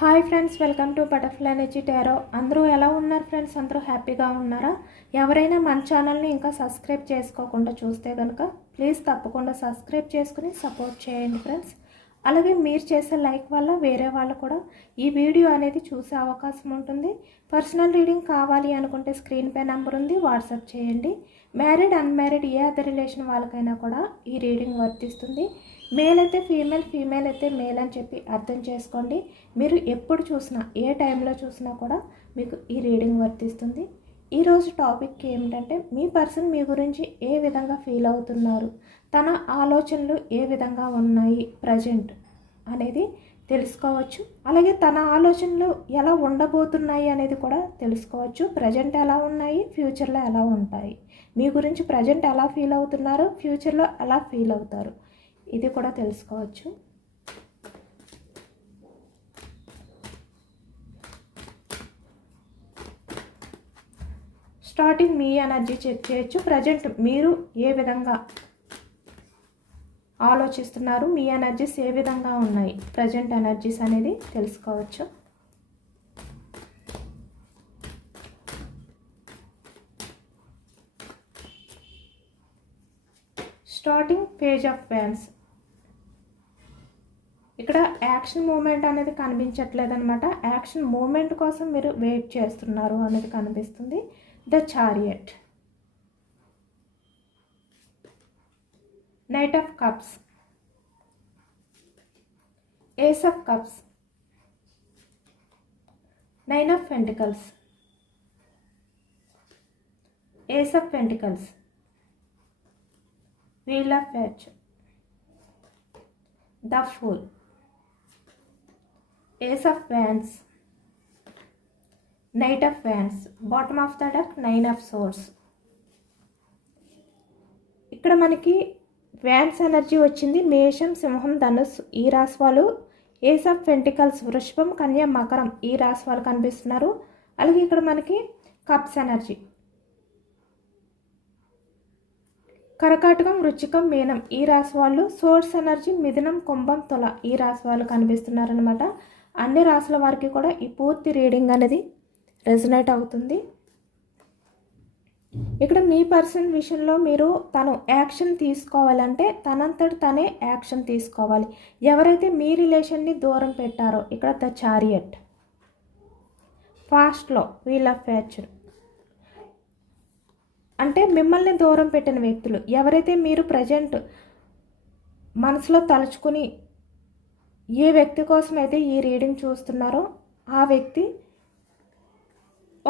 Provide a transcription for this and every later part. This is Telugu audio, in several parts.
Hi friends, welcome to butterfly energy tarot. అందరూ ఎలా ఉన్నారు ఫ్రెండ్స్? అందరూ హ్యాపీగా ఉన్నారా? ఎవరైనా మన ఛానల్ని ఇంకా సబ్స్క్రైబ్ చేసుకోకుండా చూస్తే కనుక ప్లీజ్ తప్పకుండా సబ్స్క్రైబ్ చేసుకుని సపోర్ట్ చేయండి ఫ్రెండ్స్. అలాగే మీరు చేసే లైక్ వల్ల వేరే వాళ్ళు కూడా ఈ వీడియో అనేది చూసే అవకాశం ఉంటుంది. పర్సనల్ రీడింగ్ కావాలి అనుకుంటే స్క్రీన్ పై నెంబర్ ఉంది, వాట్సాప్ చేయండి. మ్యారీడ్ అన్మ్యారీడ్ ఏ అదర్ రిలేషన్ వాళ్ళకైనా కూడా ఈ రీడింగ్ వర్తిస్తుంది. మేల్ అయితే ఫీమేల్, ఫీమేల్ అయితే మేల్ అని చెప్పి అర్థం చేసుకోండి. మీరు ఎప్పుడు చూసినా ఏ టైంలో చూసినా కూడా మీకు ఈ రీడింగ్ వర్తిస్తుంది. ఈరోజు టాపిక్ ఏమిటంటే మీ పర్సన్ మీ గురించి ఏ విధంగా ఫీల్ అవుతున్నారు, తన ఆలోచనలు ఏ విధంగా ఉన్నాయి ప్రజెంట్ అనేది తెలుసుకోవచ్చు. అలాగే తన ఆలోచనలు ఎలా ఉండబోతున్నాయి అనేది కూడా తెలుసుకోవచ్చు. ప్రజెంట్ ఎలా ఉన్నాయి, ఫ్యూచర్లో ఎలా ఉంటాయి, మీ గురించి ప్రజెంట్ ఎలా ఫీల్ అవుతున్నారు, ఫ్యూచర్లో ఎలా ఫీల్ అవుతారు, ఇది కూడా తెలుసుకోవచ్చు. స్టార్టింగ్ మీ ఎనర్జీ చెక్ చేయొచ్చు. ప్రజెంట్ మీరు ఏ విధంగా ఆలోచిస్తున్నారు, మీ ఎనర్జీస్ ఏ విధంగా ఉన్నాయి, ప్రజెంట్ ఎనర్జీస్ అనేది తెలుసుకోవచ్చు. Starting page of wands. ఇక్కడ యాక్షన్ మూమెంట్ అనేది కనిపించట్లేదు అనమాట. యాక్షన్ మూమెంట్ కోసం మీరు వెయిట్ చేస్తున్నారు అనేది కనిపిస్తుంది. The chariot, knight of cups, ace of cups, nine of pentacles, ace of pentacles, wheel of fortune, the fool, ace of wands, knight of wands, bottom of the deck, nine of swords. ఇక్కడ మనకి వ్యాన్స్ ఎనర్జీ వచ్చింది. మేషం, సింహం, ధనుస్సు ఈ రాశి వాళ్ళు. ఏస్ ఆఫ్ పెంటికల్స్ వృషభం, కన్య, మకరం ఈ రాశి వాళ్ళు కనిపిస్తున్నారు. అలాగే ఇక్కడ మనకి కప్స్ ఎనర్జీ కర్కాటకం, వృచ్చికం, మీనం ఈ రాశి వాళ్ళు. సోర్స్ ఎనర్జీ మిథునం, కుంభం, తుల ఈ రాశి వాళ్ళు కనిపిస్తున్నారు అనమాట. అన్ని రాశుల వారికి కూడా ఈ పూర్తి రీడింగ్ అనేది రెజనేట్ అవుతుంది. ఇక్కడ మీ పర్సన్ విషయంలో మీరు తను యాక్షన్ తీసుకోవాలంటే తనంతట తనే యాక్షన్ తీసుకోవాలి. ఎవరైతే మీ రిలేషన్ని దూరం పెట్టారో ఇక్కడ ద చారియట్, ఫాస్ట్లో వీల్ ఆఫ్ ఫార్చ్యూన్ అంటే మిమ్మల్ని దూరం పెట్టిన వ్యక్తులు ఎవరైతే మీరు ప్రజెంట్ మనసులో తలుచుకుని ఏ వ్యక్తి కోసం అయితే ఈ రీడింగ్ చూస్తున్నారో ఆ వ్యక్తి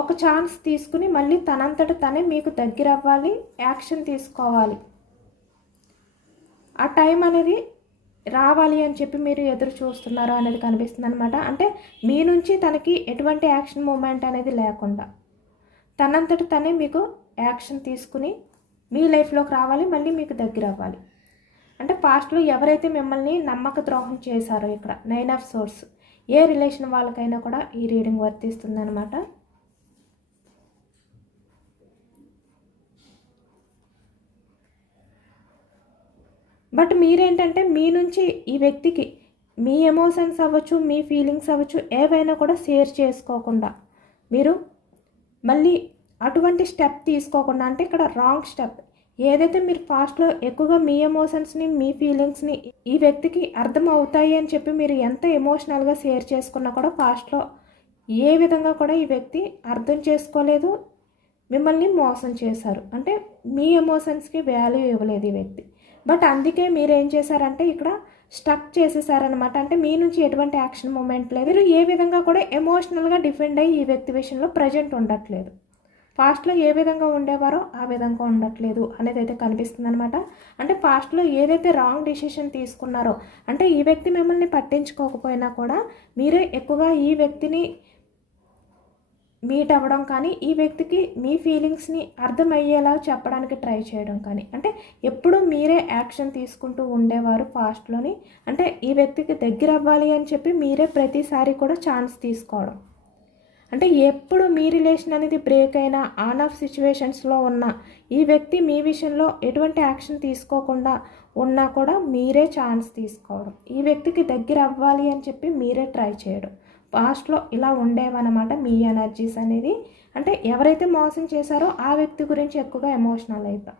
ఒక ఛాన్స్ తీసుకుని మళ్ళీ తనంతట తనే మీకు దగ్గర అవ్వాలి, యాక్షన్ తీసుకోవాలి. ఆ టైం అనేది రావాలి అని చెప్పి మీరు ఎదురు చూస్తున్నారు అనేది కనిపిస్తుంది అనమాట. అంటే మీ నుంచి తనకి ఎటువంటి యాక్షన్ మూమెంట్ అనేది లేకుండా తనంతట తనే మీకు యాక్షన్ తీసుకుని మీ లైఫ్లోకి రావాలి, మళ్ళీ మీకు దగ్గర అవ్వాలి. అంటే పాస్ట్లో ఎవరైతే మిమ్మల్ని నమ్మక ద్రోహం చేశారో ఇక్కడ nine of source A relation వాళ్ళకైనా కూడా ఈ రీడింగ్ వర్తిస్తుంది అనమాట. బట్ మీరేంటంటే మీ నుంచి ఈ వ్యక్తికి మీ ఎమోషన్స్ అవ్వచ్చు, మీ ఫీలింగ్స్ అవ్వచ్చు, ఏవైనా కూడా షేర్ చేసుకోకుండా మీరు మళ్ళీ అటువంటి స్టెప్ తీసుకోకుండా, అంటే ఇక్కడ రాంగ్ స్టెప్ ఏదైతే మీరు ఫాస్ట్లో ఎక్కువగా మీ ఎమోషన్స్ని, మీ ఫీలింగ్స్ని ఈ వ్యక్తికి అర్థం అవుతాయి అని చెప్పి మీరు ఎంత ఎమోషనల్గా షేర్ చేసుకున్నా కూడా ఫాస్ట్లో ఏ విధంగా కూడా ఈ వ్యక్తి అర్థం చేసుకోలేదు, మిమ్మల్ని మోసం చేశారు. అంటే మీ ఎమోషన్స్కి వాల్యూ ఇవ్వలేదు ఈ వ్యక్తి. బట్ అందుకే మీరు ఏం చేశారంటే ఇక్కడ స్టక్ చేసేసారనమాట. అంటే మీ నుంచి ఎటువంటి యాక్షన్ మూమెంట్ లేదు. మీరు ఏ విధంగా కూడా ఎమోషనల్గా డిఫెండ్ అయ్యి ఈ వ్యక్తి విషయంలో ప్రజెంట్ ఉండట్లేదు. పాస్ట్లో ఏ విధంగా ఉండేవారో ఆ విధంగా ఉండట్లేదు అనేది అయితే కనిపిస్తుంది అనమాట. అంటే పాస్ట్లో ఏదైతే రాంగ్ డిసిషన్ తీసుకున్నారో, అంటే ఈ వ్యక్తి మిమ్మల్ని పట్టించుకోకపోయినా కూడా మీరే ఎక్కువగా ఈ వ్యక్తిని మీట్ అవ్వడం కానీ, ఈ వ్యక్తికి మీ ఫీలింగ్స్ని అర్థమయ్యేలా చెప్పడానికి ట్రై చేయడం కానీ, అంటే ఎప్పుడు మీరే యాక్షన్ తీసుకుంటూ ఉండేవారు పాస్ట్లోని. అంటే ఈ వ్యక్తికి దగ్గర అవ్వాలి అని చెప్పి మీరే ప్రతిసారి కూడా ఛాన్స్ తీసుకోవడం. అంటే ఎప్పుడు మీ రిలేషన్ అనేది బ్రేక్ అయినా, ఆన్ ఆఫ్ సిచ్యువేషన్స్లో ఉన్న ఈ వ్యక్తి మీ విషయంలో ఎటువంటి యాక్షన్ తీసుకోకుండా ఉన్నా కూడా మీరే ఛాన్స్ తీసుకోవడం, ఈ వ్యక్తికి దగ్గర అవ్వాలి అని చెప్పి మీరే ట్రై చేయడం. పాస్ట్లో ఇలా ఉండేవన్నమాట మీ ఎనర్జీస్ అనేది. అంటే ఎవరైతే మోసం చేశారో ఆ వ్యక్తి గురించి ఎక్కువగా ఎమోషనల్ అయిపోయి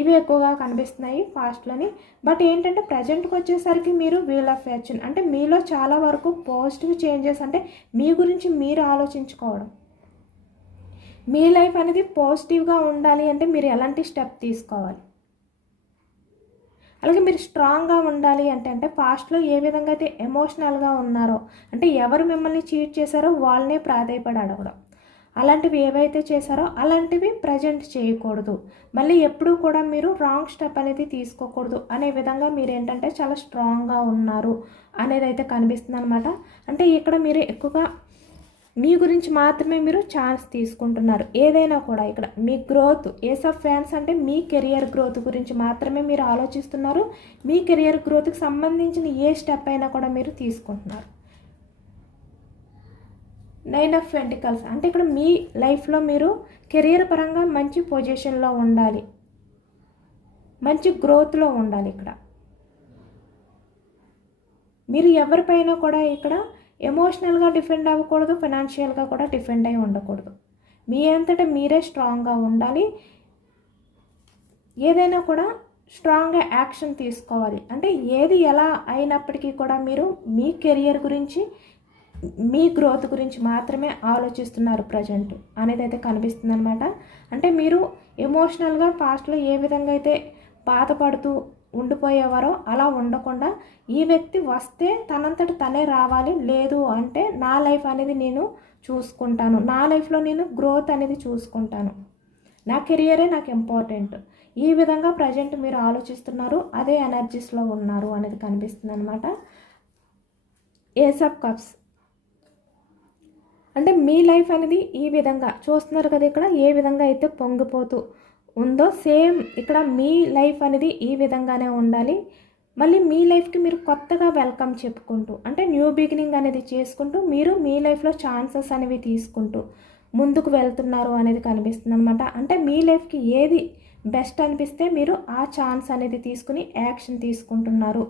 ఇవి ఎక్కువగా కనిపిస్తున్నాయి పాస్ట్లోని. బట్ ఏంటంటే ప్రజెంట్కి వచ్చేసరికి మీరు వీల్ ఆఫ్ ఫార్చ్యూన్ అంటే మీలో చాలా వరకు పాజిటివ్ చేంజెస్, అంటే మీ గురించి మీరు ఆలోచించుకోవడం. మీ లైఫ్ అనేది పాజిటివ్గా ఉండాలి అంటే మీరు ఎలాంటి స్టెప్ తీసుకోవాలి, అలాగే మీరు స్ట్రాంగ్గా ఉండాలి అంటే పాస్ట్లో ఏ విధంగా అయితే ఎమోషనల్గా ఉన్నారో, అంటే ఎవరు మిమ్మల్ని చీట్ చేశారో వాళ్ళనే ప్రాధేయపడి అడగడం, అలాంటివి ఏవైతే చేశారో అలాంటివి ప్రజెంట్ చేయకూడదు, మళ్ళీ ఎప్పుడూ కూడా మీరు రాంగ్ స్టెప్ అనేది తీసుకోకూడదు అనే విధంగా మీరు ఏంటంటే చాలా స్ట్రాంగ్గా ఉన్నారు అనేది అయితే కనిపిస్తుంది అనమాట. అంటే ఇక్కడ మీరు ఎక్కువగా మీ గురించి మాత్రమే మీరు ఛాన్స్ తీసుకుంటున్నారు. ఏదైనా కూడా ఇక్కడ మీ గ్రోత్, ఏస్ ఆఫ్ ఫ్యాన్స్ అంటే మీ కెరియర్ గ్రోత్ గురించి మాత్రమే మీరు ఆలోచిస్తున్నారు. మీ కెరియర్ గ్రోత్కి సంబంధించిన ఏ స్టెప్ అయినా కూడా మీరు తీసుకుంటున్నారు. 9 ఆఫ్ పెంటికల్స్ అంటే ఇక్కడ మీ లైఫ్లో మీరు కెరియర్ పరంగా మంచి పొజిషన్లో ఉండాలి, మంచి గ్రోత్లో ఉండాలి. ఇక్కడ మీరు ఎవరిపైన కూడా ఇక్కడ ఎమోషనల్గా డిఫెండ్ అవ్వకూడదు, ఫైనాన్షియల్గా కూడా డిఫెండ్ అయి ఉండకూడదు. మీ అంతటా మీరే స్ట్రాంగ్గా ఉండాలి. ఏదైనా కూడా స్ట్రాంగ్గా యాక్షన్ తీసుకోవాలి. అంటే ఏది ఎలా అయినప్పటికీ కూడా మీరు మీ కెరియర్ గురించి, మీ గ్రోత్ గురించి మాత్రమే ఆలోచిస్తున్నారు ప్రజెంట్ అనేది అయితే కనిపిస్తుంది అనమాట. అంటే మీరు ఎమోషనల్గా పాస్ట్లో ఏ విధంగా అయితే బాధపడుతూ ఉండిపోయేవారో అలా ఉండకుండా ఈ వ్యక్తి వస్తే తనంతట తనే రావాలి, లేదు అంటే నా లైఫ్ అనేది నేను చూసుకుంటాను, నా లైఫ్లో నేను గ్రోత్ అనేది చూసుకుంటాను, నా కెరియరే నాకు ఇంపార్టెంట్, ఈ విధంగా ప్రజెంట్ మీరు ఆలోచిస్తున్నారు, అదే ఎనర్జీస్లో ఉన్నారు అనేది కనిపిస్తుంది అనమాట. ఏస్ ఆఫ్ కప్స్ అంటే మీ లైఫ్ అనేది ఈ విధంగా చూస్తున్నారు కదా, ఇక్కడ ఏ విధంగా అయితే పొంగిపోతూ ఉందో సేమ్ ఇక్కడ మీ లైఫ్ అనేది ఈ విధంగానే ఉండాలి. మళ్ళీ మీ లైఫ్కి మీరు కొత్తగా వెల్కమ్ చెప్పుకుంటూ, అంటే న్యూ బిగినింగ్ అనేది చేసుకుంటూ మీరు మీ లైఫ్లో ఛాన్సెస్ అనేవి తీసుకుంటూ ముందుకు వెళ్తున్నారు అనేది కనిపిస్తుంది అనమాట. అంటే మీ లైఫ్కి ఏది బెస్ట్ అనిపిస్తే మీరు ఆ ఛాన్స్ అనేది తీసుకుని యాక్షన్ తీసుకుంటున్నారు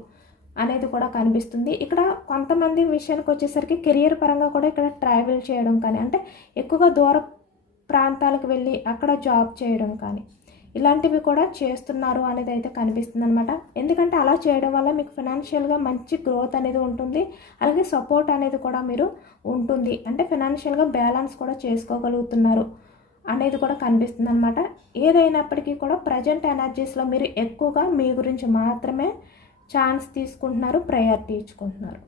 అనేది కూడా కనిపిస్తుంది. ఇక్కడ కొంతమంది విషయానికి వచ్చేసరికి కెరియర్ పరంగా కూడా ఇక్కడ ట్రావెల్ చేయడం కానీ, అంటే ఎక్కువగా దూర ప్రాంతాలకు వెళ్ళి అక్కడ జాబ్ చేయడం కానీ ఇలాంటివి కూడా చేస్తున్నారు అనేది అయితే కనిపిస్తుంది అనమాట. ఎందుకంటే అలా చేయడం వల్ల మీకు ఫైనాన్షియల్గా మంచి గ్రోత్ అనేది ఉంటుంది, అలాగే సపోర్ట్ అనేది కూడా మీరు ఉంటుంది, అంటే ఫైనాన్షియల్గా బ్యాలెన్స్ కూడా చేసుకోగలుగుతున్నారు అనేది కూడా కనిపిస్తుంది అనమాట. ఏదైనప్పటికీ కూడా ప్రజెంట్ ఎనర్జీస్లో మీరు ఎక్కువగా మీ గురించి మాత్రమే ఛాన్స్ తీసుకుంటున్నారు, ప్రయారిటీ ఇచ్చుకుంటున్నారు.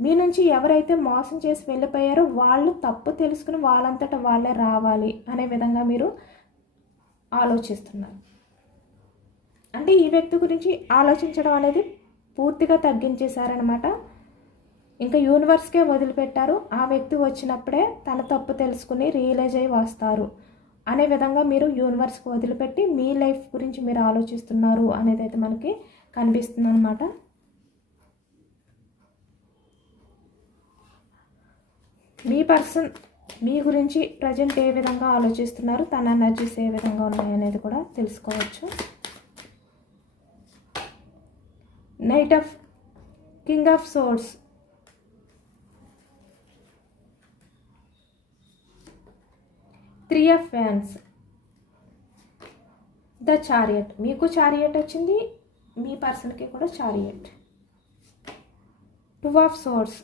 మీ నుంచి ఎవరైతే మోసం చేసి వెళ్ళిపోయారో వాళ్ళు తప్పు తెలుసుకుని వాళ్ళంతటా వాళ్ళే రావాలి అనే విధంగా మీరు ఆలోచిస్తున్నారు. అంటే ఈ వ్యక్తి గురించి ఆలోచించడం అనేది పూర్తిగా తగ్గించేశారనమాట. ఇంకా యూనివర్స్కే వదిలిపెట్టారు. ఆ వ్యక్తి వచ్చినప్పుడే తన తప్పు తెలుసుకుని రియలైజ్ అయ్యి వస్తారు అనే విధంగా మీరు యూనివర్స్కి వదిలిపెట్టి మీ లైఫ్ గురించి మీరు ఆలోచిస్తున్నారు అనేది అయితే మనకి కనిపిస్తుంది అనమాట. మీ పర్సన్ మీ గురించి ప్రజెంట్ ఏ విధంగా ఆలోచిస్తున్నారు, తన ఎనర్జీస్ ఏ విధంగా ఉన్నాయి అనేది కూడా తెలుసుకోవచ్చు. Knight of king of swords, three of fans, the chariot, మీకు చారియట్ వచ్చింది, మీ పర్సన్కి కూడా chariot. Two of swords,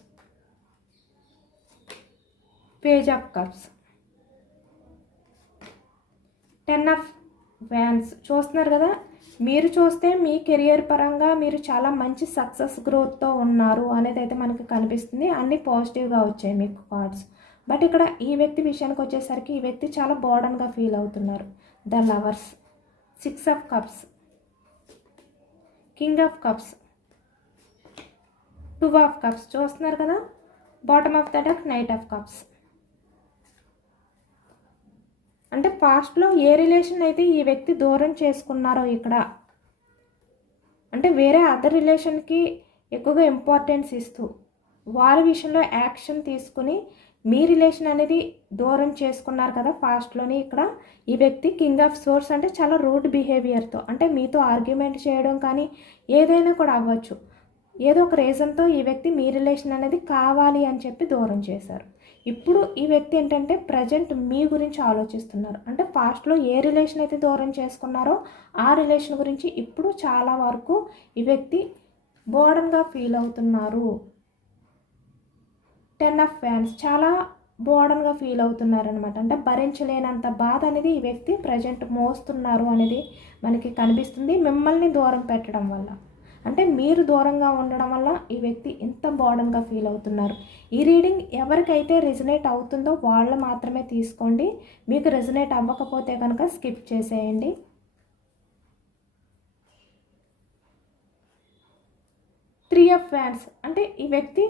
page of cups, 10 of wands. చూస్తున్నారు కదా, మీరు చూస్తే మీ కెరియర్ పరంగా మీరు చాలా మంచి సక్సెస్ గ్రోత్తో ఉన్నారు అనేది అయితే మనకు కనిపిస్తుంది. అన్నీ పాజిటివ్గా వచ్చాయి మీకు కార్డ్స్. బట్ ఇక్కడ ఈ వ్యక్తి విషయానికి వచ్చేసరికి ఈ వ్యక్తి చాలా బర్డన్గా ఫీల్ అవుతున్నారు. The lovers, 6 of cups, king of cups, 2 of cups. చూస్తున్నారు కదా, bottom of the deck, night of cups. అంటే పాస్ట్లో ఏ రిలేషన్ అయితే ఈ వ్యక్తి దూరం చేసుకున్నారో ఇక్కడ, అంటే వేరే అదర్ రిలేషన్కి ఎక్కువగా ఇంపార్టెన్స్ ఇస్తూ వారి విషయంలో యాక్షన్ తీసుకుని మీ రిలేషన్ అనేది దూరం చేసుకున్నారు కదా పాస్ట్లోని. ఇక్కడ ఈ వ్యక్తి కింగ్ ఆఫ్ సోర్స్ అంటే చాలా రూడ్ బిహేవియర్తో, అంటే మీతో ఆర్గ్యుమెంట్ చేయడం కానీ ఏదైనా కూడా అవ్వచ్చు, ఏదో ఒక రీజన్తో ఈ వ్యక్తి మీ రిలేషన్ అనేది కావాలి అని చెప్పి దూరం చేశారు. ఇప్పుడు ఈ వ్యక్తి ఏంటంటే ప్రజెంట్ మీ గురించి ఆలోచిస్తున్నారు. అంటే పాస్ట్లో ఏ రిలేషన్ అయితే దూరం చేసుకున్నారో ఆ రిలేషన్ గురించి ఇప్పుడు చాలా వరకు ఈ వ్యక్తి బోర్డన్గా ఫీల్ అవుతున్నారు. 10 ఆఫ్ ఫ్యాన్స్ చాలా బోర్డన్గా ఫీల్ అవుతున్నారనమాట. అంటే భరించలేనంత బాధ అనేది ఈ వ్యక్తి ప్రజెంట్ మోస్తున్నారు అనేది మనకి కనిపిస్తుంది మిమ్మల్ని దూరం పెట్టడం వల్ల. అంటే మీరు దూరంగా ఉండడం వల్ల ఈ వ్యక్తి ఇంత బోర్డన్గా ఫీల్ అవుతున్నారు. ఈ రీడింగ్ ఎవరికైతే రెజనేట్ అవుతుందో వాళ్ళు మాత్రమే తీసుకోండి. మీకు రెజనేట్ అవ్వకపోతే కనుక స్కిప్ చేసేయండి. త్రీ ఆఫ్ ఫ్యాన్స్ అంటే ఈ వ్యక్తి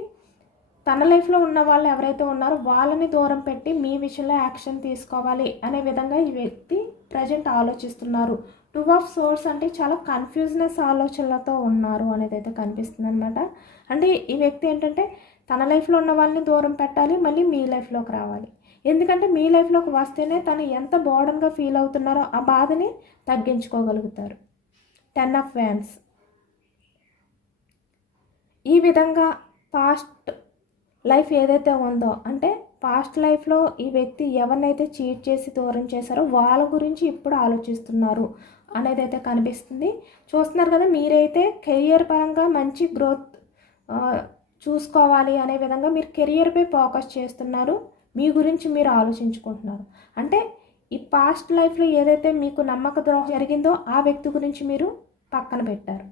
తన లైఫ్లో ఉన్న వాళ్ళు ఎవరైతే ఉన్నారో వాళ్ళని దూరం పెట్టి మీ విషయంలో యాక్షన్ తీసుకోవాలి అనే విధంగా ఈ వ్యక్తి ప్రజెంట్ ఆలోచిస్తున్నారు. 2 ఆఫ్ సోర్స్ అంటే చాలా కన్ఫ్యూజ్నెస్ ఆలోచనలతో ఉన్నారు అనేది అయితే కనిపిస్తుంది అనమాట. అంటే ఈ వ్యక్తి ఏంటంటే తన లైఫ్లో ఉన్న వాళ్ళని దూరం పెట్టాలి, మళ్ళీ మీ లైఫ్లోకి రావాలి. ఎందుకంటే మీ లైఫ్లోకి వస్తేనే తను ఎంత బోర్డన్గా ఫీల్ అవుతున్నారో ఆ బాధని తగ్గించుకోగలుగుతారు. 10 ఆఫ్ వ్యాన్స్ ఈ విధంగా పాస్ట్ లైఫ్ ఏదైతే ఉందో అంటే పాస్ట్ లైఫ్లో ఈ వ్యక్తి ఎవరినైతే చీట్ చేసి దూరం చేశారో వాళ్ళ గురించి ఇప్పుడు ఆలోచిస్తున్నారు అనేది అయితే కనిపిస్తుంది. చూస్తున్నారు కదా, మీరైతే కెరియర్ పరంగా మంచి గ్రోత్ చూసుకోవాలి అనే విధంగా మీరు కెరియర్పై ఫోకస్ చేస్తున్నారు. మీ గురించి మీరు ఆలోచించుకుంటున్నారు. అంటే ఈ పాస్ట్ లైఫ్లో ఏదైతే మీకు నమ్మక ద్రోహం జరిగిందో ఆ వ్యక్తి గురించి మీరు పక్కన పెట్టారు,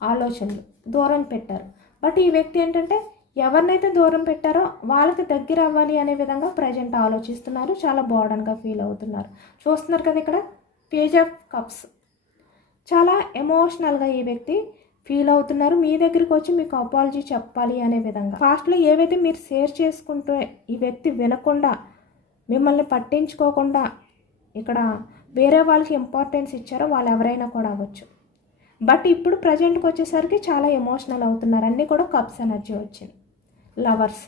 ఆలోచనలు దూరం పెట్టారు. బట్ ఈ వ్యక్తి ఏంటంటే ఎవరినైతే దూరం పెట్టారో వాళ్ళకి దగ్గర అవ్వాలి అనే విధంగా ప్రజెంట్ ఆలోచిస్తున్నారు. చాలా బోర్డన్గా ఫీల్ అవుతున్నారు. చూస్తున్నారు కదా ఇక్కడ పేజ్ ఆఫ్ కప్స్ చాలా ఎమోషనల్గా ఈ వ్యక్తి ఫీల్ అవుతున్నారు. మీ దగ్గరికి వచ్చి మీకు అపాలజీ చెప్పాలి అనే విధంగా. పాస్ట్లో ఏవైతే మీరు షేర్ చేసుకుంటూ ఈ వ్యక్తి వినకుండా మిమ్మల్ని పట్టించుకోకుండా ఇక్కడ వేరే వాళ్ళకి ఇంపార్టెన్స్ ఇచ్చారో వాళ్ళు ఎవరైనా కూడా అవ్వచ్చు. బట్ ఇప్పుడు ప్రజెంట్కి వచ్చేసరికి చాలా ఎమోషనల్ అవుతున్నారు. అన్నీ కూడా కప్స్ ఎనర్జీ వచ్చింది. లవర్స్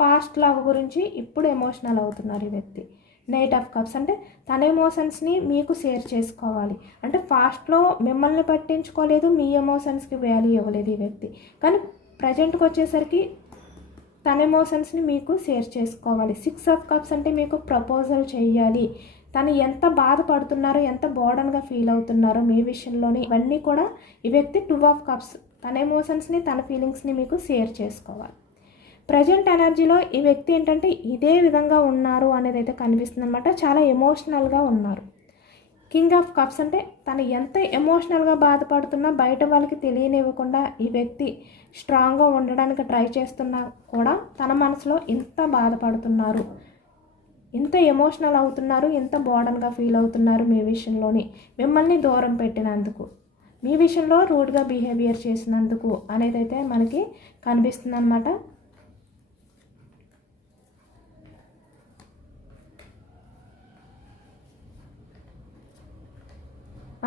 పాస్ట్ లవ్ గురించి ఇప్పుడు ఎమోషనల్ అవుతున్నారు ఈ వ్యక్తి. నైట్ ఆఫ్ కప్స్ అంటే తన ఎమోషన్స్ని మీకు షేర్ చేసుకోవాలి. అంటే పాస్ట్లో మిమ్మల్ని పట్టించుకోలేదు, మీ ఎమోషన్స్కి వాల్యూ ఇవ్వలేదు ఈ వ్యక్తి. కానీ ప్రజెంట్కి వచ్చేసరికి తన ఎమోషన్స్ని మీకు షేర్ చేసుకోవాలి. 6 ఆఫ్ కప్స్ అంటే మీకు ప్రపోజల్ చేయాలి. తను ఎంత బాధపడుతున్నారో, ఎంత బోర్డన్గా ఫీల్ అవుతున్నారో మీ విషయంలోని ఇవన్నీ కూడా ఈ వ్యక్తి 2 ఆఫ్ కప్స్ తన ఎమోషన్స్ని తన ఫీలింగ్స్ని మీకు షేర్ చేసుకోవాలి. ప్రజెంట్ ఎనర్జీలో ఈ వ్యక్తి ఏంటంటే ఇదే విధంగా ఉన్నారు అనేది అయితే కనిపిస్తుంది అనమాట. చాలా ఎమోషనల్గా ఉన్నారు. కింగ్ ఆఫ్ కప్స్ అంటే తను ఎంత ఎమోషనల్గా బాధపడుతున్నా బయట వాళ్ళకి తెలియనివ్వకుండా ఈ వ్యక్తి స్ట్రాంగ్గా ఉండడానికి ట్రై చేస్తున్నా కూడా తన మనసులో ఇంత బాధపడుతున్నారు, ఇంత ఎమోషనల్ అవుతున్నారు, ఇంత బోర్డన్గా ఫీల్ అవుతున్నారు మీ విషయంలోని. మిమ్మల్ని దూరం పెట్టినందుకు, మీ విషయంలో రూడ్గా బిహేవియర్ చేసినందుకు అనేది అయితే మనకి కనిపిస్తుంది అనమాట.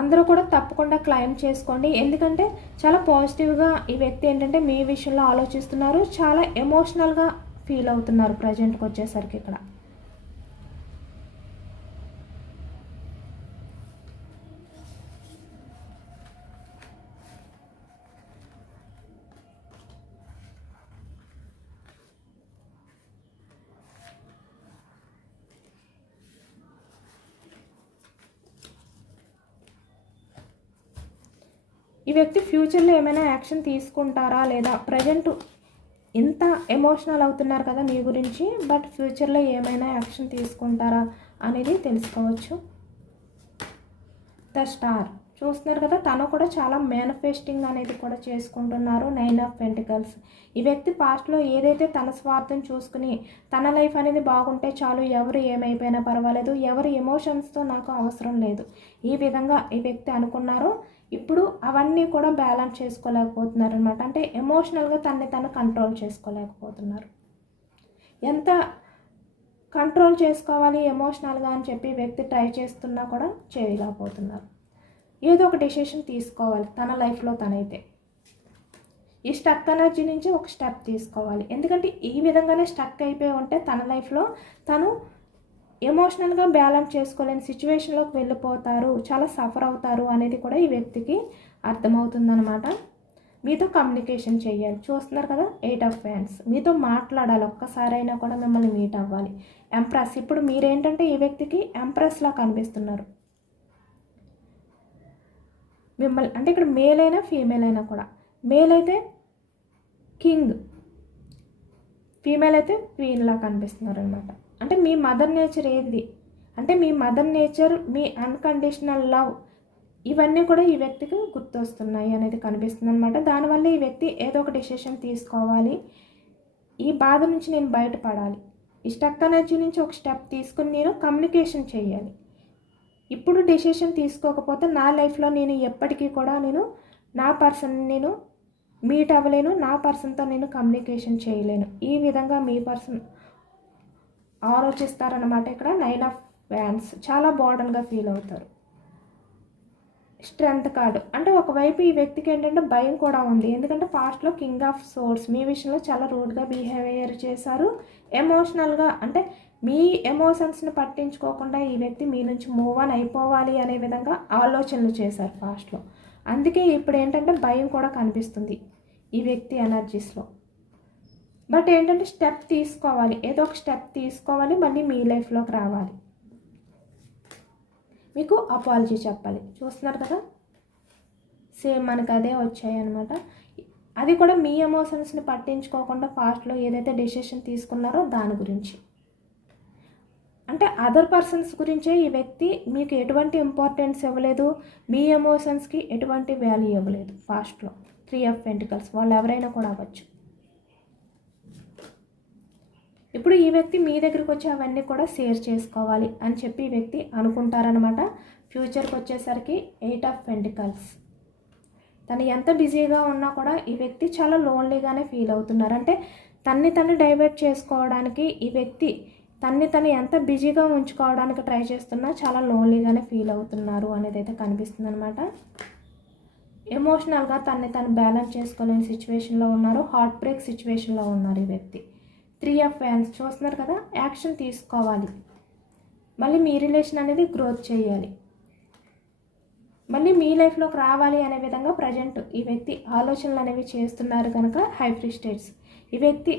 అందరూ కూడా తప్పకుండా క్లైమ్ చేసుకోండి. ఎందుకంటే చాలా పాజిటివ్గా ఈ వ్యక్తి ఏంటంటే మీ విషయంలో ఆలోచిస్తున్నారు. చాలా ఎమోషనల్గా ఫీల్ అవుతున్నారు ప్రజెంట్కి వచ్చేసరికి ఇక్కడ. ఈ వ్యక్తి ఫ్యూచర్లో ఏమైనా యాక్షన్ తీసుకుంటారా లేదా, ప్రజెంట్ ఇంత ఎమోషనల్ అవుతున్నారు కదా మీ గురించి, బట్ ఫ్యూచర్లో ఏమైనా యాక్షన్ తీసుకుంటారా అనేది తెలుసుకోవచ్చు. ద స్టార్ చూస్తున్నారు కదా, తను కూడా చాలా మేనిఫెస్టింగ్ అనేది కూడా చేసుకుంటున్నారు. 9 ఆఫ్ పెంటికల్స్ ఈ వ్యక్తి పాస్ట్లో ఏదైతే తన స్వార్థం చూసుకుని తన లైఫ్ అనేది బాగుంటే చాలు, ఎవరు ఏమైపోయినా పర్వాలేదు, ఎవరి ఎమోషన్స్తో నాకు అవసరం లేదు, ఈ విధంగా ఈ వ్యక్తి అనుకున్నారో ఇప్పుడు అవన్నీ కూడా బ్యాలెన్స్ చేసుకోలేకపోతున్నారు అనమాట. అంటే ఎమోషనల్గా తను కంట్రోల్ చేసుకోలేకపోతున్నారు. ఎంత కంట్రోల్ చేసుకోవాలి ఎమోషనల్గా అని చెప్పి వ్యక్తి ట్రై చేస్తున్నా కూడా చేయలేకపోతున్నారు. ఏదో ఒక డెసిషన్ తీసుకోవాలి తన లైఫ్లో. తనైతే ఈ స్టక్ ఎనర్జీ నుంచి ఒక స్టెప్ తీసుకోవాలి. ఎందుకంటే ఈ విధంగానే స్టక్ అయిపోయి ఉంటే తన లైఫ్లో తను ఎమోషనల్గా బ్యాలెన్స్ చేసుకోలేని సిచ్యువేషన్లోకి వెళ్ళిపోతారు, చాలా సఫర్ అవుతారు అనేది కూడా ఈ వ్యక్తికి అర్థమవుతుందన్నమాట. మీతో కమ్యూనికేషన్ చేయాలి. చూస్తున్నారు కదా, 8 ఆఫ్ వ్యాండ్స్. మీతో మాట్లాడాలి, ఒక్కసారైనా కూడా మిమ్మల్ని మీట్ అవ్వాలి. ఎంప్రెస్, ఇప్పుడు మీరేంటంటే ఈ వ్యక్తికి ఎంప్రెస్లా కనిపిస్తున్నారు. మిమ్మల్ని అంటే ఇక్కడ మేల్ అయినా ఫీమేల్ అయినా కూడా, మేల్ అయితే కింగ్, ఫీమేల్ అయితే క్వీన్లా కనిపిస్తున్నారు అనమాట. అంటే మీ మదర్ నేచర్ ఏది అంటే మీ మదర్ నేచర్, మీ అన్కండిషనల్ లవ్, ఇవన్నీ కూడా ఈ వ్యక్తికి గుర్తొస్తున్నాయి అనేది కనిపిస్తుంది అనమాట. దానివల్ల ఈ వ్యక్తి ఏదో ఒక డెసిషన్ తీసుకోవాలి. ఈ బాధ నుంచి నేను బయటపడాలి, ఈ స్టక్ ఎనర్జీ నుంచి ఒక స్టెప్ తీసుకుని నేను కమ్యూనికేషన్ చేయాలి. ఇప్పుడు డెసిషన్ తీసుకోకపోతే నా లైఫ్లో నేను ఎప్పటికీ కూడా నా పర్సన్ మీట్ అవ్వలేను, నా పర్సన్తో నేను కమ్యూనికేషన్ చేయలేను. ఈ విధంగా మీ పర్సన్ ఆలోచిస్తారనమాట. ఇక్కడ 9 ఆఫ్ వ్యాండ్స్, చాలా బోర్డన్గా ఫీల్ అవుతారు. స్ట్రెంగ్త్ కార్డు అంటే ఒకవైపు ఈ వ్యక్తికి ఏంటంటే భయం కూడా ఉంది. ఎందుకంటే పాస్ట్లో కింగ్ ఆఫ్ సోర్స్ మీ విషయంలో చాలా రూడ్గా బిహేవియర్ చేశారు. ఎమోషనల్గా అంటే మీ ఎమోషన్స్ని పట్టించుకోకుండా ఈ వ్యక్తి మీ నుంచి మూవ్ ఆన్ అయిపోవాలి అనే విధంగా ఆలోచనలు చేశారు పాస్ట్లో. అందుకే ఇప్పుడు ఏంటంటే భయం కూడా కనిపిస్తుంది ఈ వ్యక్తి ఎనర్జీస్లో. బట్ ఏంటంటే స్టెప్ తీసుకోవాలి, ఏదో ఒక స్టెప్ తీసుకోవాలి, మళ్ళీ మీ లైఫ్లోకి రావాలి, మీకు అపాలజీ చెప్పాలి. చూస్తున్నారు కదా, సేమ్ మనకు అదే వచ్చాయి అనమాట. అది కూడా మీ ఎమోషన్స్ని పట్టించుకోకుండా పాస్ట్లో ఏదైతే డెసిషన్ తీసుకున్నారో దాని గురించి, అంటే అదర్ పర్సన్స్ గురించే ఈ వ్యక్తి మీకు ఎటువంటి ఇంపార్టెన్స్ ఇవ్వలేదు, మీ ఎమోషన్స్కి ఎటువంటి వాల్యూ ఇవ్వలేదు పాస్ట్లో. 3 ఆఫ్ పెంటికల్స్, వాళ్ళు ఎవరైనా కూడా అవ్వచ్చు. ఇప్పుడు ఈ వ్యక్తి మీ దగ్గరికి వచ్చి అవన్నీ కూడా షేర్ చేసుకోవాలి అని చెప్పి ఈ వ్యక్తి అనుకుంటారనమాట. ఫ్యూచర్కి వచ్చేసరికి 8 ఆఫ్ పెంటికల్స్, తను ఎంత బిజీగా ఉన్నా కూడా ఈ వ్యక్తి చాలా లోన్లీగానే ఫీల్ అవుతున్నారు. అంటే తన్ని డైవర్ట్ చేసుకోవడానికి ఈ వ్యక్తి తను ఎంత బిజీగా ఉంచుకోవడానికి ట్రై చేస్తున్నా చాలా లోన్లీగానే ఫీల్ అవుతున్నారు అనేది అయితే కనిపిస్తుంది అనమాట. ఎమోషనల్గా తను బ్యాలెన్స్ చేసుకోలేని సిచ్యువేషన్లో ఉన్నారు, హార్ట్ బ్రేక్ సిచ్యువేషన్లో ఉన్నారు ఈ వ్యక్తి. 3 ఆఫ్ వ్యాండ్స్, చూస్తున్నారు కదా, యాక్షన్ తీసుకోవాలి, మళ్ళీ మీ రిలేషన్ అనేది గ్రోత్ చేయాలి, మళ్ళీ మీ లైఫ్లోకి రావాలి అనే విధంగా ప్రజెంట్ ఈ వ్యక్తి ఆలోచనలు అనేవి చేస్తున్నారు కనుక హై ప్రీస్టెస్ ఈ వ్యక్తి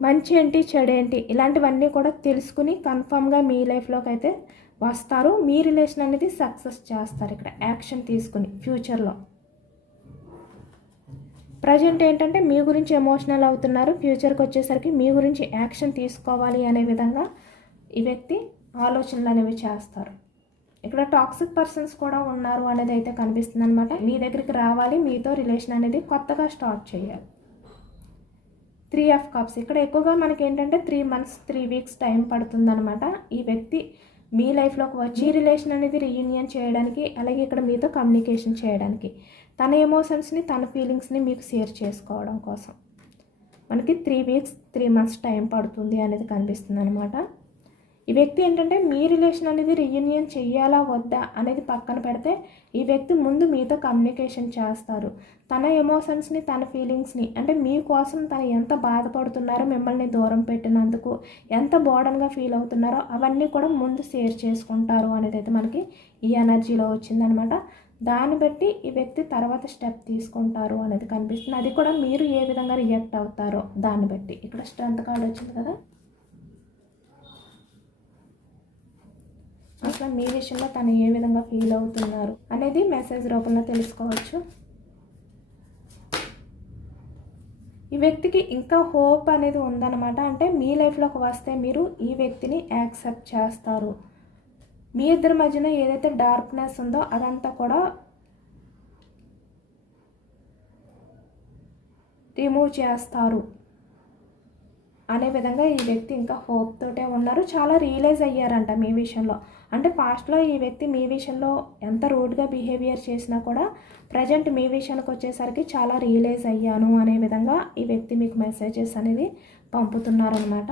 మంచి ఏంటి చెడు ఏంటి ఇలాంటివన్నీ కూడా తెలుసుకుని కన్ఫామ్గా మీ లైఫ్లోకి అయితే వస్తారు. మీ రిలేషన్ అనేది సక్సెస్ చేస్తారు ఇక్కడ యాక్షన్ తీసుకుని. ఫ్యూచర్లో ప్రజెంట్ ఏంటంటే మీ గురించి ఎమోషనల్ అవుతున్నారు, ఫ్యూచర్కి వచ్చేసరికి మీ గురించి యాక్షన్ తీసుకోవాలి అనే విధంగా ఈ వ్యక్తి ఆలోచనలు అనేవి చేస్తారు. ఇక్కడ టాక్సిక్ పర్సన్స్ కూడా ఉన్నారు అనేది అయితే కనిపిస్తుంది అనమాట. మీ దగ్గరికి రావాలి, మీతో రిలేషన్ అనేది కొత్తగా స్టార్ట్ చేయాలి. 3 ఆఫ్ కప్స్, ఇక్కడ ఎక్కువగా మనకి ఏంటంటే 3 months 3 weeks టైం పడుతుందన్నమాట ఈ వ్యక్తి మీ లైఫ్లోకి వచ్చి రిలేషన్ అనేది రీయూనియన్ చేయడానికి, అలాగే ఇక్కడ మీతో కమ్యూనికేషన్ చేయడానికి, తన ఎమోషన్స్ని తన ఫీలింగ్స్ని మీకు షేర్ చేసుకోవడం కోసం మనకి 3 weeks 3 months టైం పడుతుంది అనేది కనిపిస్తుంది అనమాట. ఈ వ్యక్తి ఏంటంటే మీ రిలేషన్ అనేది రీయూనియన్ చెయ్యాలా వద్దా అనేది పక్కన పెడితే ఈ వ్యక్తి ముందు మీతో కమ్యూనికేషన్ చేస్తారు. తన ఎమోషన్స్ని తన ఫీలింగ్స్ని అంటే మీకోసం తను ఎంత బాధపడుతున్నారో, మిమ్మల్ని దూరం పెట్టినందుకు ఎంత బోర్డన్గా ఫీల్ అవుతున్నారో అవన్నీ కూడా ముందు షేర్ చేసుకుంటారు అనేది అయితే మనకి ఈ ఎనర్జీలో వచ్చిందనమాట. దాన్ని బట్టి ఈ వ్యక్తి తర్వాత స్టెప్ తీసుకుంటారు అనేది కనిపిస్తుంది. అది కూడా మీరు ఏ విధంగా రియాక్ట్ అవుతారో దాన్ని బట్టి. ఇక్కడ స్ట్రెంత్ కార్డ్ వచ్చింది కదా, అసలు మీ విషయంలో తను ఏ విధంగా ఫీల్ అవుతున్నారు అనేది మెసేజ్ రూపంలో తెలుసుకోవచ్చు. ఈ వ్యక్తికి ఇంకా హోప్ అనేది ఉందన్నమాట. అంటే మీ లైఫ్లోకి వస్తే మీరు ఈ వ్యక్తిని యాక్సెప్ట్ చేస్తారు. మీ ఇద్దరి మధ్యన ఏదైతే డార్క్నెస్ ఉందో అదంతా కూడా రిమూవ్ చేస్తారు అనే విధంగా ఈ వ్యక్తి ఇంకా హోప్ తోటే ఉన్నారు. చాలా రియలైజ్ అయ్యారంట మీ విషయంలో. అంటే పాస్ట్లో ఈ వ్యక్తి మీ విషయంలో ఎంత రూడ్గా బిహేవియర్ చేసినా కూడా ప్రజెంట్ మీ విషయానికి వచ్చేసరికి చాలా రియలైజ్ అయ్యాను అనే విధంగా ఈ వ్యక్తి మీకు మెసేజెస్ అనేది పంపుతున్నారనమాట.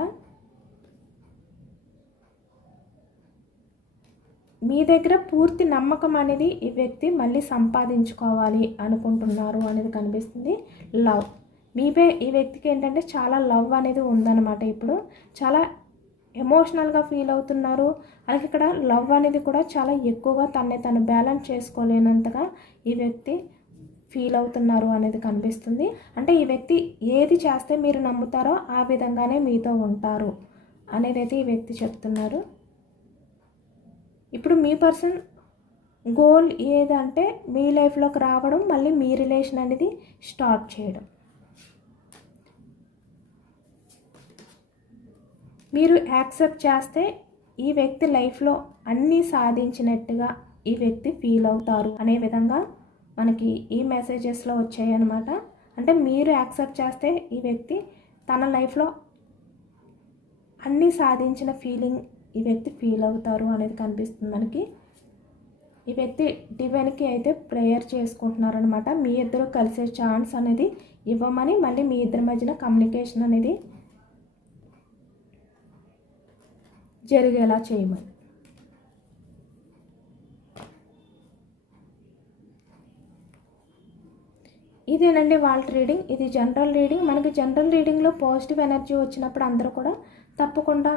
మీ దగ్గర పూర్తి నమ్మకం అనేది ఈ వ్యక్తి మళ్ళీ సంపాదించుకోవాలి అనుకుంటున్నారు అనేది కనిపిస్తుంది. లవ్, మీపై ఈ వ్యక్తికి ఏంటంటే చాలా లవ్ అనేది ఉందన్నమాట. ఇప్పుడు చాలా ఎమోషనల్గా ఫీల్ అవుతున్నారు. అలాగే ఇక్కడ లవ్ అనేది కూడా చాలా ఎక్కువగా తను బ్యాలెన్స్ చేసుకోలేనంతగా ఈ వ్యక్తి ఫీల్ అవుతున్నారు అనేది కనిపిస్తుంది. అంటే ఈ వ్యక్తి ఏది చేస్తే మీరు నమ్ముతారో ఆ విధంగానే మీతో ఉంటారు అనేది అయితే ఈ వ్యక్తి చెప్తున్నారు. ఇప్పుడు మీ పర్సన్ గోల్ ఏదంటే మీ లైఫ్లోకి రావడం, మళ్ళీ మీ రిలేషన్ అనేది స్టార్ట్ చేయడం. మీరు యాక్సెప్ట్ చేస్తే ఈ వ్యక్తి లైఫ్లో అన్నీ సాధించినట్టుగా ఈ వ్యక్తి ఫీల్ అవుతారు అనే విధంగా మనకి ఈ మెసేజెస్లో వచ్చాయి అన్నమాట. అంటే మీరు యాక్సెప్ట్ చేస్తే ఈ వ్యక్తి తన లైఫ్లో అన్నీ సాధించిన ఫీలింగ్ ఈ వ్యక్తి ఫీల్ అవుతారు అనేది కనిపిస్తుంది మనకి. ఈ వ్యక్తి డివైన్కి అయితే ప్రేయర్ చేసుకుంటున్నారనమాట. మీ ఇద్దరు కలిసే ఛాన్స్ అనేది ఇవ్వమని, మళ్ళీ మీ ఇద్దరి మధ్యన కమ్యూనికేషన్ అనేది జరిగేలా చేయమని. ఇదేనండి వాళ్ళ రీడింగ్. ఇది జనరల్ రీడింగ్. మనకి జనరల్ రీడింగ్లో పాజిటివ్ ఎనర్జీ వచ్చినప్పుడు అందరూ కూడా తప్పకుండా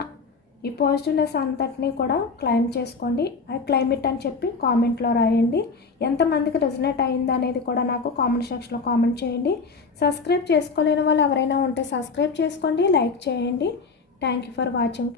ఈ పాజిటివ్నెస్ అంతటినీ కూడా క్లైమ్ చేసుకోండి. ఐ క్లైమ్ ఇట్ అని చెప్పి కామెంట్లో రాయండి. ఎంతమందికి రెజనేట్ అయింది అనేది కూడా నాకు కామెంట్ సెక్షన్లో కామెంట్ చేయండి. సబ్స్క్రైబ్ చేసుకోలేని వాళ్ళు ఎవరైనా ఉంటే సబ్స్క్రైబ్ చేసుకోండి, లైక్ చేయండి. Thank you for watching.